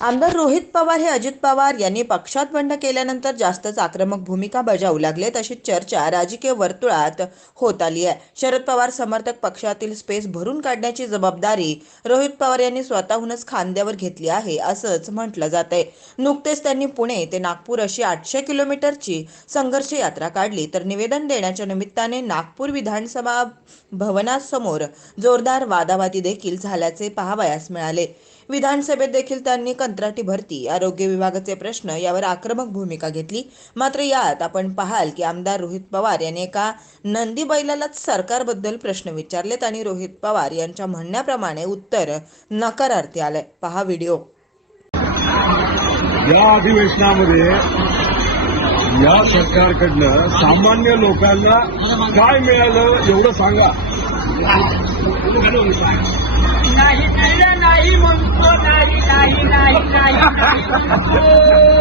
आमदार रोहित पवार हे अजित पवार यांनी पक्षात बंड केल्यानंतर जास्तच आक्रमक भूमिका बजावू लागलेत अशी चर्चा राजकीय वर्तुळात होत आली आहे. शरद पवार समर्थक पक्षातील स्पेस भरून काढण्याची जबाबदारी रोहित पवार यांनी स्वतःहूनच खांद्यावर घेतली आहे असंच म्हटलं जात आहे. नुकतेच त्यांनी पुणे ते नागपूर अशी आठशे किलोमीटरची संघर्ष यात्रा काढली. तर निवेदन देण्याच्या निमित्ताने नागपूर विधानसभा भवनासमोर जोरदार वादावादी देखील झाल्याचे पाहावयास मिळाले. विधानसभेत देखील त्यांनी कंत्राटी भरती. आरोग्य विभागाचे प्रश्न यावर आक्रमक भूमिका घेतली. मात्र यात आपण पाहाल की आमदार रोहित पवार यांनी एका नंदी बैलालाच सरकारबद्दल प्रश्न विचारलेत आणि रोहित पवार यांच्या म्हणण्याप्रमाणे उत्तर नकारार्थी आलंय. पहा व्हिडिओ. या अधिवेशनामध्ये या सरकारकडनं सामान्य लोकांना काय मिळालं एवढं सांगा. Ha ha ha ha!